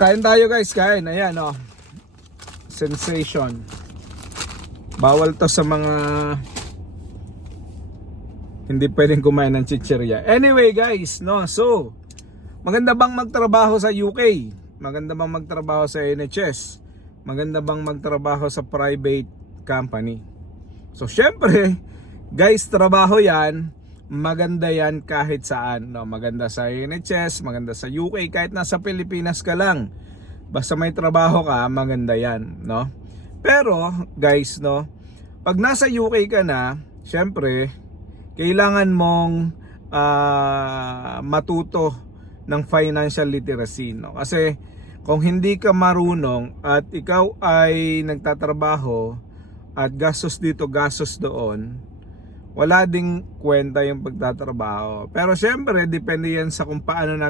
Kain tayo guys, kain. Ayan oh. Sensation. Bawal to sa mga hindi pwedeng kumain ng chichirya. Anyway guys, no. So, maganda bang magtrabaho sa UK? Maganda bang magtrabaho sa NHS? Maganda bang magtrabaho sa private company? So, syempre, guys, trabaho 'yan. Maganda 'yan kahit saan, no. Maganda sa NHS, maganda sa UK, kahit nasa Pilipinas ka lang. Basta may trabaho ka, maganda 'yan, no. Pero, guys, no, pag nasa UK ka na, syempre, kailangan mong matuto ng financial literacy, no? Kasi kung hindi ka marunong at ikaw ay nagtatrabaho at gastos dito, gastos doon, wala ding kwenta yung pagtatrabaho. Pero syempre, depende yan sa kung paano natin